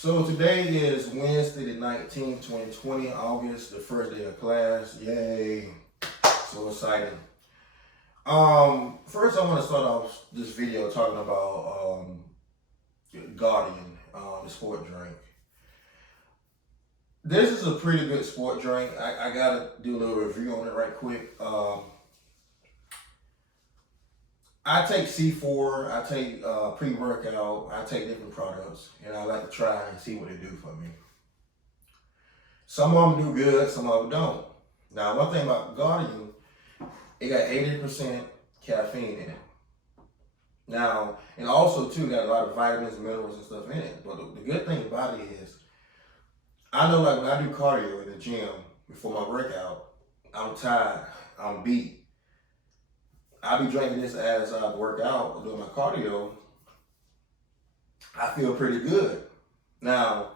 So today is Wednesday the 19th, 2020, August, the first day of class. Yay. So exciting. First I want to start off this video talking about Guardian, the sport drink. This is a pretty good sport drink. I gotta do a little review on it right quick. I take C4, I take pre-workout, I take different products, and I like to try and see what they do for me. Some of them do good, some of them don't. Now, one thing about Guardian, it got 80% caffeine in it. Now, and also too, got a lot of vitamins, minerals, and stuff in it. But the good thing about it is, I know like when I do cardio in the gym before my workout, I'm tired, I'm beat. I be drinking this as I work out or doing my cardio. I feel pretty good. Now,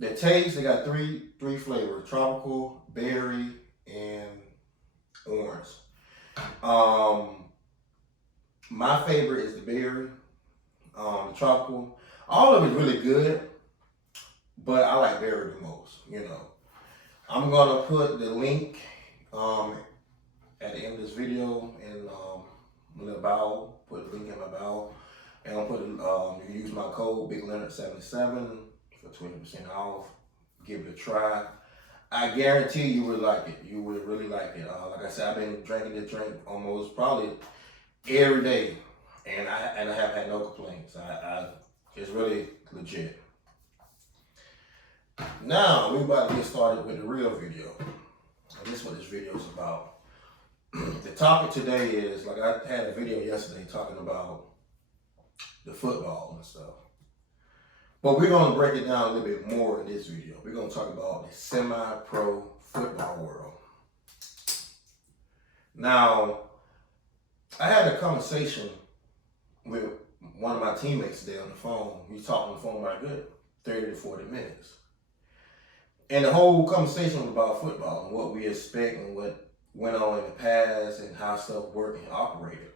the taste, they got three flavors: tropical, berry, and orange. My favorite is the berry, the tropical. All of it's really good, but I like berry the most. I'm gonna put the link at the end of this video in the bio. Put the link in my bio, and I'll put you use my code BigLeonard77 for 20% off. Give it a try. I guarantee you would like it. You would really like it. Like I said, I've been drinking this drink almost probably every day, and I have had no complaints. It's really legit. Now we're about to get started with the real video. And this is what this video is about. The topic today is, like I had a video yesterday talking about the football and stuff. But we're going to break it down a little bit more in this video. We're going to talk about the semi-pro football world. Now, I had a conversation with one of my teammates today on the phone. We talked on the phone about a good 30 to 40 minutes. And the whole conversation was about football and what we expect and what went on in the past and how stuff worked and operated.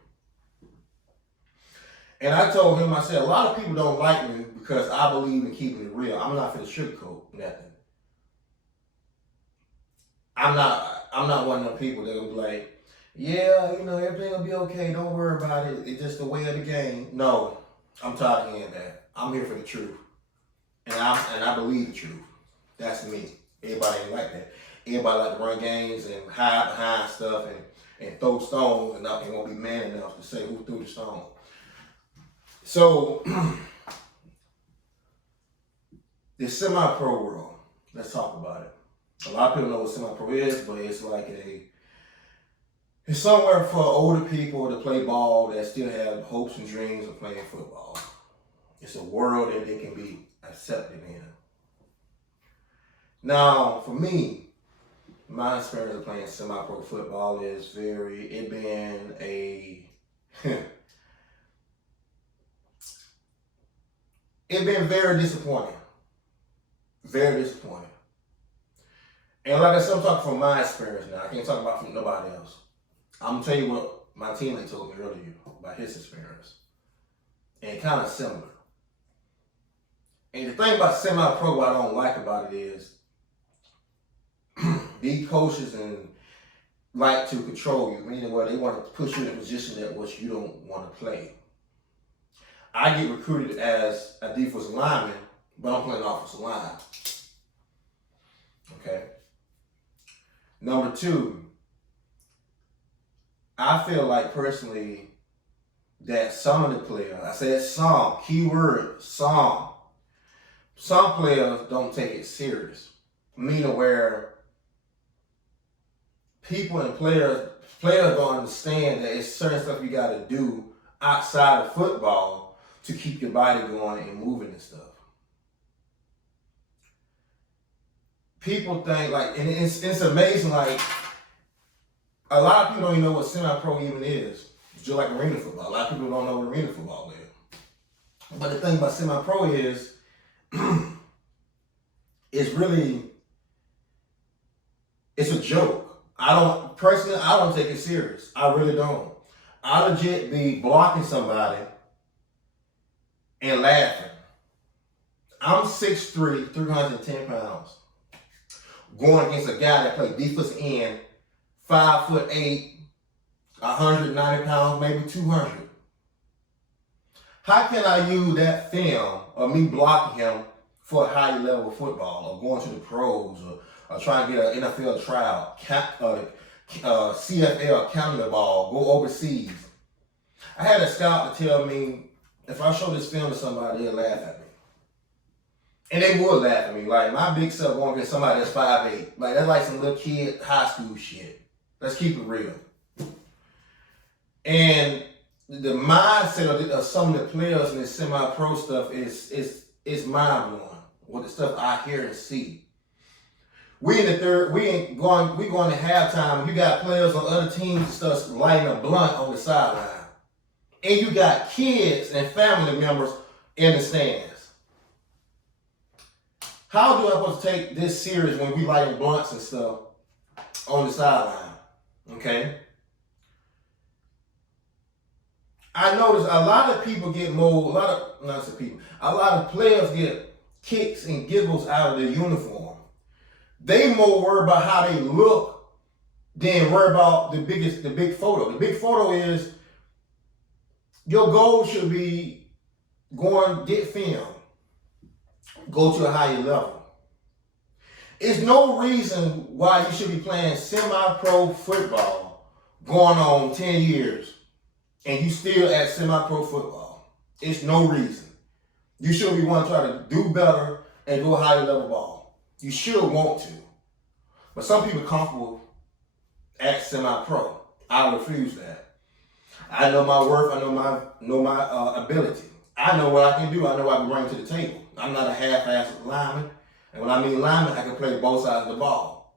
And I told him, I said, a lot of people don't like me because I believe in keeping it real. I'm not for the sugarcoat nothing. I'm not one of them people that will be like, yeah, everything will be okay. Don't worry about it. It's just the way of the game. No, I'm tired of hearing that. I'm here for the truth. And I believe the truth. That's me. Everybody ain't like that. Everybody like to run games and hide behind stuff and throw stones, and nothing won't be man enough to say who threw the stone. So, the semi-pro world, let's talk about it. A lot of people know what semi-pro is, but it's like it's somewhere for older people to play ball that still have hopes and dreams of playing football. It's a world that they can be accepted in. Now, for me, my experience of playing semi-pro football is it been very disappointing. Very disappointing. And like I said, I'm talking from my experience now. I can't talk about from nobody else. I'm gonna tell you what my teammate told me earlier about his experience. And kind of similar. And the thing about semi-pro, what I don't like about it is these coaches and like to control you, meaning where they want to push you in a position that what you don't want to play. I get recruited as a defensive lineman, but I'm playing offensive line. Okay. Number two, I feel like personally that some of the players, I said some, keyword, some players don't take it serious. Meaning where people and players don't understand that it's certain stuff you got to do outside of football to keep your body going and moving and stuff. People think and it's amazing, like a lot of people don't even know what semi-pro even is. It's just like arena football. A lot of people don't know what arena football is. But the thing about semi-pro is, it's a joke. I don't take it serious. I really don't. I legit be blocking somebody and laughing. I'm 6'3", 310 pounds. Going against a guy that played defensive end, 5'8", 190 pounds, maybe 200. How can I use that film of me blocking him for a high level of football, or going to the pros, or trying to get an NFL tryout, CFL, counting the ball, go overseas? I had a scout to tell me, if I show this film to somebody, they'll laugh at me. And they would laugh at me. Like, my big self going against somebody that's 5'8". Like, that's like some little kid high school shit. Let's keep it real. And the mindset of some of the players in this semi-pro stuff is mind-blowing with the stuff I hear and see. We going to halftime. You got players on other teams and stuff lighting a blunt on the sideline. And you got kids and family members in the stands. How do I supposed to take this serious when we lighting blunts and stuff on the sideline? Okay? I notice a lot of people get more, a lot of players get kicks and giggles out of their uniform. They more worry about how they look than worry about the big photo. The big photo is, your goal should be get film, go to a higher level. There's no reason why you should be playing semi-pro football going on 10 years and you still at semi-pro football. It's no reason. You should be wanting to try to do better and go higher level ball. You should want to. But some people are comfortable at semi-pro. I refuse that. I know my worth. I know my ability. I know what I can do. I know what I can bring to the table. I'm not a half-ass lineman. And when I mean lineman, I can play both sides of the ball.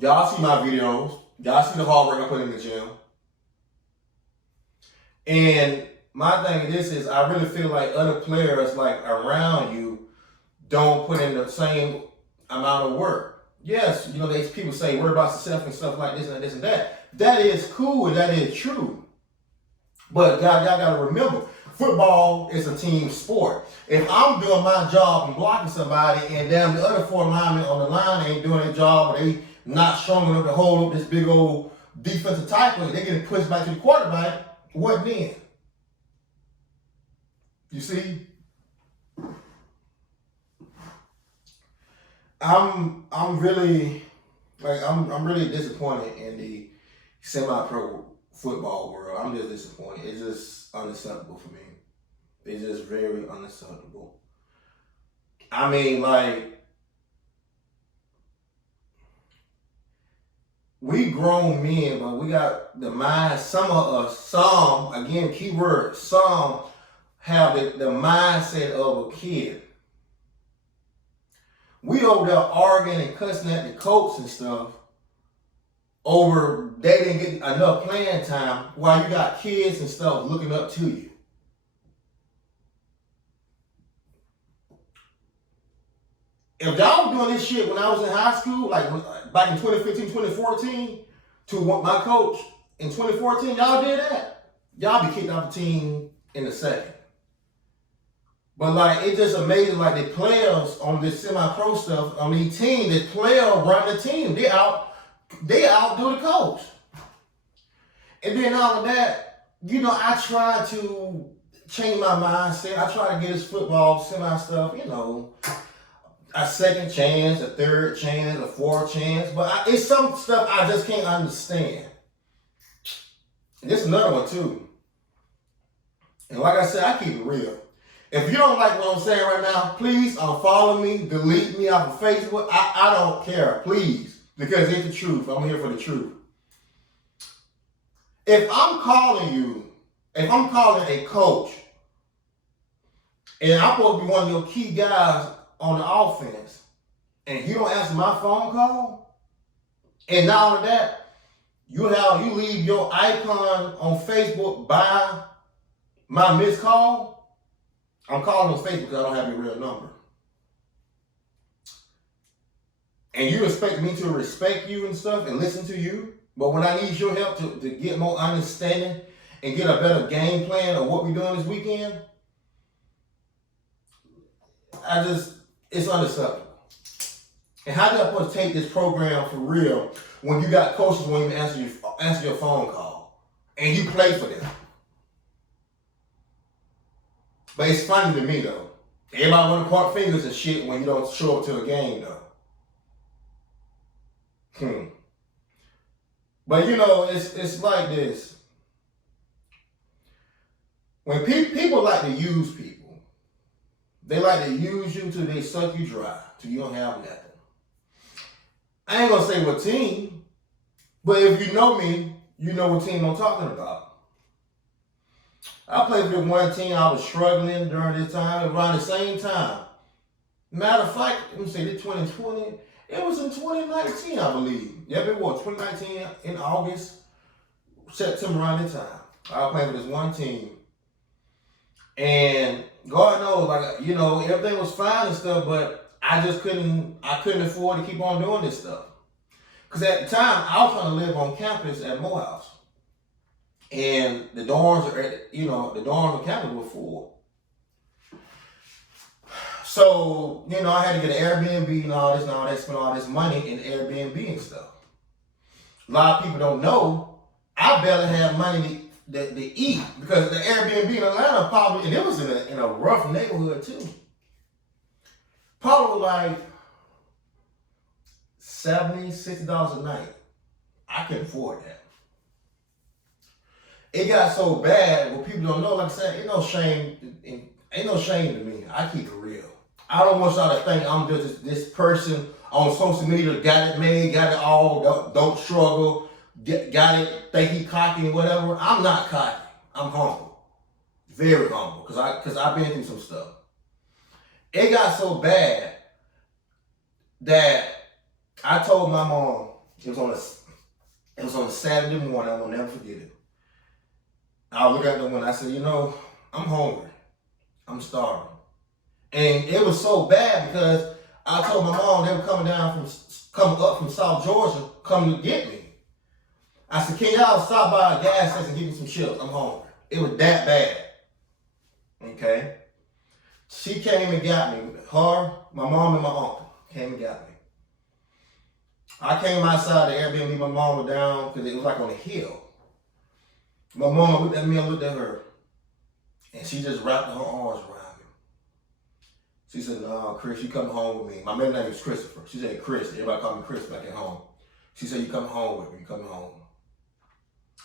Y'all see my videos. Y'all see the hard work I put in the gym. And my thing of this is, I really feel like other players like around you don't put in the same amount of work. Yes, you know, these people say worry about yourself and stuff like this and this and that. That is cool and that is true. But y'all got to remember, football is a team sport. If I'm doing my job and blocking somebody, and then the other 4 linemen on the line ain't doing their job, or they not strong enough to hold up this big old defensive tackle, they getting pushed back to the quarterback, what then? You see? I'm really disappointed in the semi-pro football world. I'm just disappointed. It's just unacceptable for me. It's just very unacceptable. I mean, like, we grown men, but we got the mind. Some of us, again, keyword, some have the mindset of a kid. We over there arguing and cussing at the coach and stuff over they didn't get enough playing time, while you got kids and stuff looking up to you. If y'all were doing this shit when I was in high school, like back in 2015, 2014, to my coach in 2014, y'all did that, y'all be kicked off the team in a second. But like, it's just amazing, like the players on this semi-pro stuff, on these teams, the player run the team. They outdo the coach. And then all of that, you know, I try to change my mindset. I try to get this football semi stuff, you know, a second chance, a third chance, a fourth chance. But it's some stuff I just can't understand. And this is another one too. And like I said, I keep it real. If you don't like what I'm saying right now, please unfollow me, delete me off of Facebook. I don't care, please, because it's the truth. I'm here for the truth. If I'm calling a coach, and I'm supposed to be one of your key guys on the offense, and you don't answer my phone call, and not only that, you leave your icon on Facebook by my missed call, I'm calling on Facebook because I don't have your real number. And you expect me to respect you and stuff and listen to you, but when I need your help to get more understanding and get a better game plan of what we're doing this weekend, it's unacceptable. And how do you supposed to take this program for real when you got coaches who won't even answer your phone call and you play for them? But it's funny to me though. Everybody want to point fingers and shit when you don't show up to a game though. But you know, it's like this. When people like to use people, they like to use you till they suck you dry, till you don't have nothing. I ain't gonna say what team, but if you know me, you know what team I'm talking about. I played for one team, I was struggling during this time, around the same time. Matter of fact, let me say this 2020, it was in 2019, I believe. Yep, it was 2019 in August, September, around this time. I was playing for this one team. And God knows, like, you know, everything was fine and stuff, but I couldn't afford to keep on doing this stuff. Because at the time, I was trying to live on campus at Morehouse. And the dorms on campus were full. So, you know, I had to get an Airbnb and all that, spend all this money in Airbnb and stuff. A lot of people don't know, I barely had money to eat because the Airbnb in Atlanta probably, and it was in a rough neighborhood too. Probably like $70, $60 a night. I couldn't afford that. It got so bad, what people don't know, like I said, ain't no shame to me. I keep it real. I don't want y'all to think I'm just this person on social media, got it made, got it all, don't struggle, got it, think he cocky and whatever. I'm not cocky. I'm humble. Very humble, because I've been through some stuff. It got so bad that I told my mom, it was on a Saturday morning, I will never forget it. I looked at the window, I said, you know, I'm hungry. I'm starving. And it was so bad because I told my mom they were coming up from South Georgia, coming to get me. I said, can y'all stop by a gas station and give me some chips? I'm hungry. It was that bad. Okay? She came and got me. Her, my mom, and my uncle came and got me. I came outside the Airbnb, my mom was down because it was like on a hill. My mom looked at me and looked at her. And she just wrapped her arms around me. She said, no, Chris, you coming home with me. My middle name is Christopher. She said, Chris. Everybody call me Chris back at home. She said, you coming home with me. You coming home.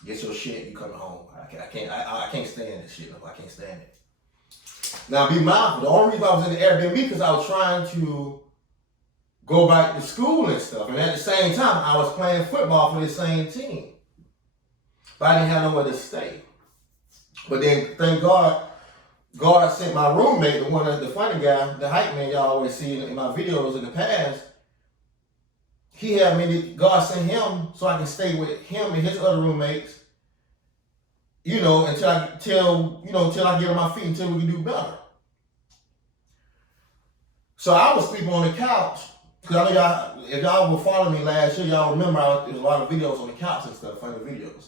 Get your shit, you coming home. I can't stand this shit. I can't stand it. Now, be mindful. The only reason I was in the Airbnb because I was trying to go back to school and stuff. And at the same time, I was playing football for the same team. But I didn't have nowhere to stay. But then, thank God, God sent my roommate, the funny guy, the hype man y'all always see in my videos in the past. He had me, God sent him so I can stay with him and his other roommates, you know, until I get on my feet, until we can do better. So I was sleeping on the couch, because I know if y'all were following me last year, y'all remember there was a lot of videos on the couch and stuff, funny videos.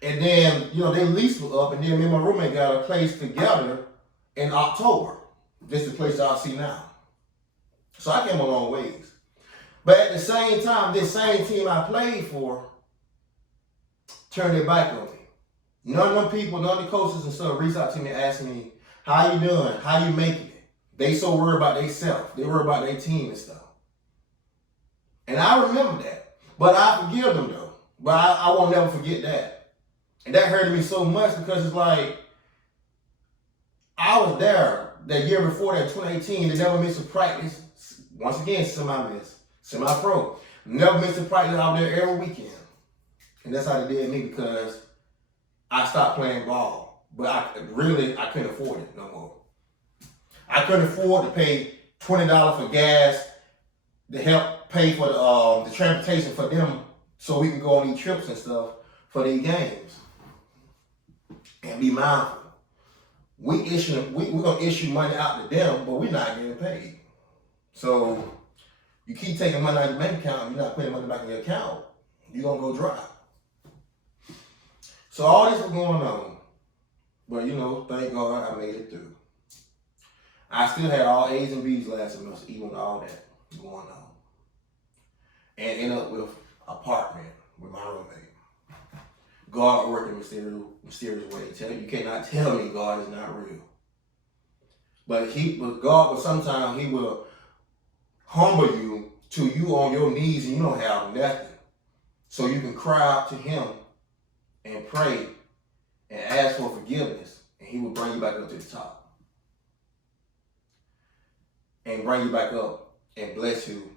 And then, you know, their lease was up, and then me and my roommate got a place together in October. This is the place y'all see now. So I came a long ways. But at the same time, this same team I played for turned their back on me. None of them people, none of the coaches and stuff reached out to me and asked me, how you doing? How you making it? They so worried about themselves. They worried about their team and stuff. And I remember that. But I forgive them though. But I won't never forget that. And that hurted me so much because it's like, I was there that year before that, 2018, they never missed a practice. Once again, semi-pro. Never missed a practice out there every weekend. And that's how they did me because I stopped playing ball. But I couldn't afford it no more. I couldn't afford to pay $20 for gas to help pay for the transportation for them so we can go on these trips and stuff for these games. And be mindful. We're going to issue money out to them, but we're not getting paid. So you keep taking money out of your bank account, you're not putting money back in your account, you're going to go dry. So all this was going on. But, you know, thank God I made it through. I still had all A's and B's last semester, even with all that going on. And ended up with an apartment with my roommate. God worked in a mysterious way. You cannot tell me God is not real. But sometimes he will humble you to you on your knees and you don't have nothing. So you can cry out to him and pray and ask for forgiveness, and he will bring you back up to the top. And bring you back up and bless you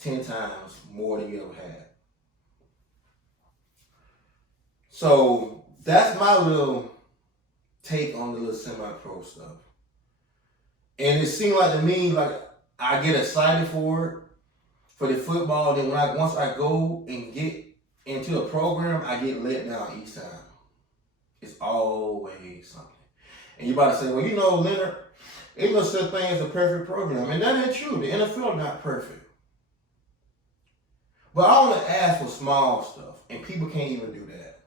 10 times more than you ever had. So that's my little take on the little semi-pro stuff. And it seemed like to me, like I get excited for the football. Then once I go and get into a program, I get let down each time. It's always something. And you about to say, well, you know, Leonard, ain't no such thing as a perfect program. And that ain't true. The NFL is not perfect. But I want to ask for small stuff, and people can't even do that.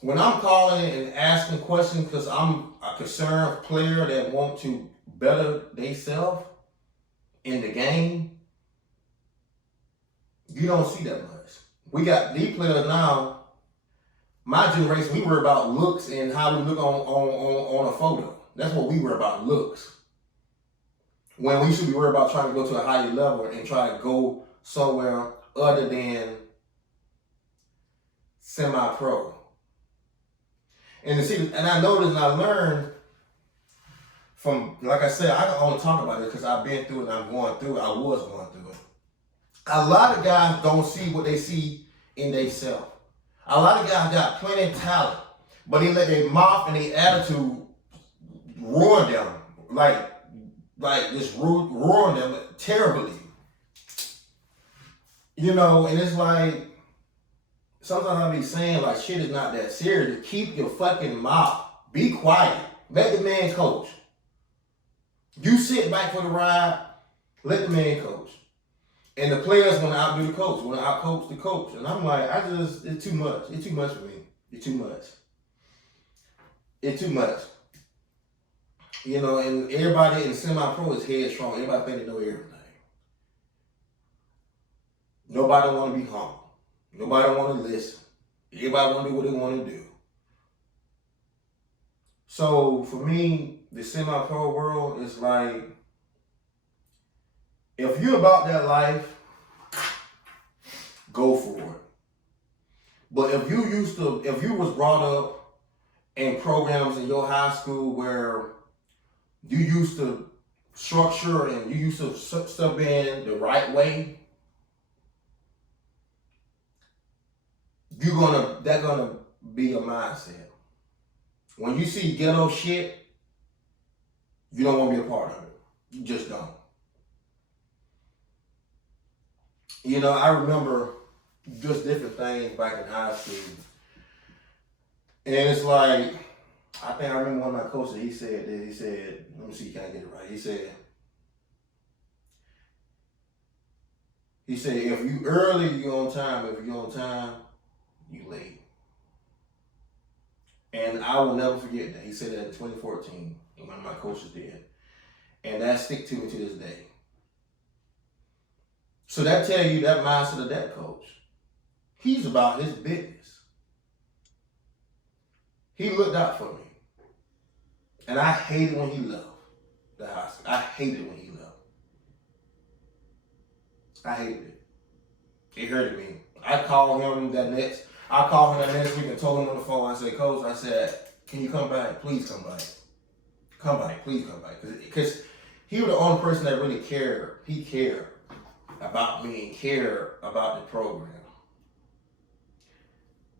When I'm calling and asking questions because I'm a concerned player that want to better themselves in the game, you don't see that much. We got these players now, my generation, we worry about looks and how we look on a photo. That's what we worry about, looks. When we should be worried about trying to go to a higher level and try to go somewhere other than semi-pro. And I noticed and I learned from, like I said, I can only talk about it because I've been through it and I'm going through it. I was going through it. A lot of guys don't see what they see in themselves. A lot of guys got plenty of talent, but they let their mouth and their attitude ruin them. Like just ruin them terribly. You know, and it's like, sometimes I be saying, like, shit is not that serious. Keep your fucking mouth. Be quiet. Let the man coach. You sit back for the ride. Let the man coach. And the players want to outdo the coach, want to outcoach the coach. And I'm like, it's too much. It's too much for me. It's too much. It's too much. You know, and everybody in semi-pro is headstrong. Everybody think they know everything. Nobody want to be humble. Nobody want to listen. Everybody want to do what they want to do. So for me, the semi-pro world is like, if you're about that life, go for it. But if you was brought up in programs in your high school where you used to structure and you used to stuff in the right way, that's gonna be your mindset. When you see ghetto shit, you don't want to be a part of it. You just don't. You know, I remember just different things back in high school. And it's like, I think I remember one of my coaches, he said, let me see, can I get it right? He said, if you early, you on time. If you on time, you late. And I will never forget that. He said that in 2014, and one of my coaches did. And that stick to me to this day. So that tell you that mindset of that coach. He's about his business. He looked out for me. And I hated when he left the house. I hated when he left. I hated it. It hurted me. I called him that next week and told him on the phone, I said, Coach, I said, can you come back? Please come back. Come back, please come back. Because he was the only person that really cared. He cared about me and cared about the program.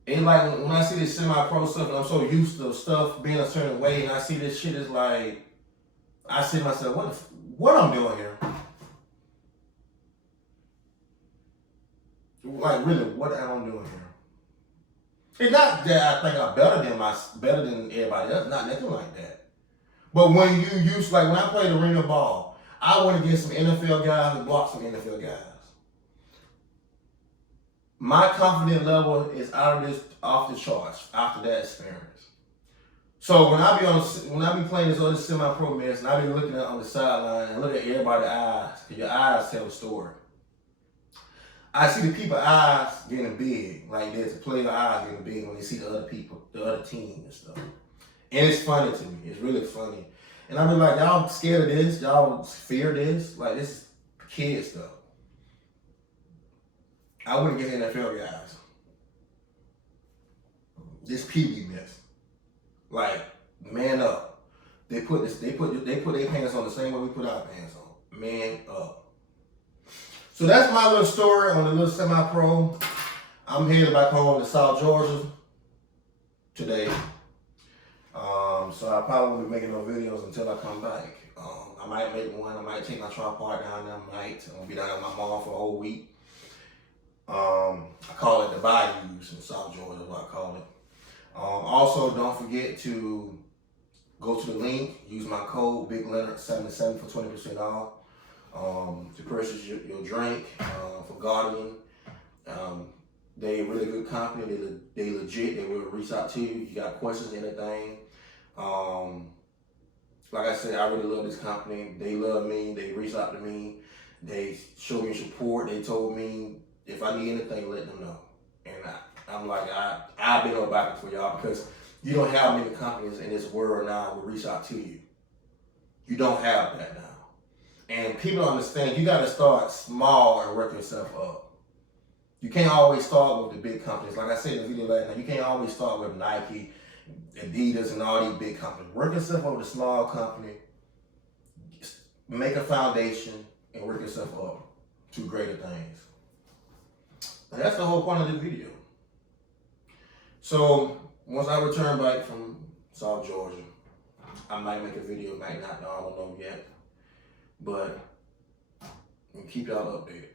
And like when I see this semi-pro stuff and I'm so used to stuff being a certain way and I see this shit, it's like, I see myself, what I'm doing here? Like really, what am I doing here? It's not that I think I'm better than everybody else, not nothing like that. But when you use, like when I played arena ball, I want to get some NFL guys and block some NFL guys. My confidence level is off the charts after that experience. So when I be playing this other semi-pro mess, and I be looking at on the sideline and look at everybody's eyes, because your eyes tell a story. I see the people's eyes getting big, like there's a player eyes getting big when they see the other people, the other team and stuff. And it's funny to me. It's really funny. And I be like, y'all scared of this? Y'all fear this? Like, this is kid stuff. I wouldn't get NFL guys. This PB mess. Like, man up. They put their pants on the same way we put our pants on. Man up. So that's my little story on the little semi-pro. I'm headed back home to South Georgia today. So I probably won't be making no videos until I come back. I might make one. I might take my tripod down there. I'm gonna be down with my mom for a whole week. I call it the Bayous in South Georgia, is what I call it. Also, don't forget to go to the link, use my code BigLeonard77 for 20% off to purchase your drink for Guardian. They a really good company. They legit. They will reach out to you. You got questions, anything. Like I said, I really love this company. They love me. They reach out to me. They show me support. They told me if I need anything, let them know. And I'm like, I've been on back for y'all because you don't have many companies in this world now will reach out to you. You don't have that now. And people don't understand, you got to start small and work yourself up. You can't always start with the big companies. Like I said in the video last night, you can't always start with Nike, Adidas, and all these big companies. Work yourself up with a small company, make a foundation, and work yourself up to greater things. And that's the whole point of this video. So once I return back from South Georgia, I might make a video, might not, I don't know yet. But I'll keep y'all updated.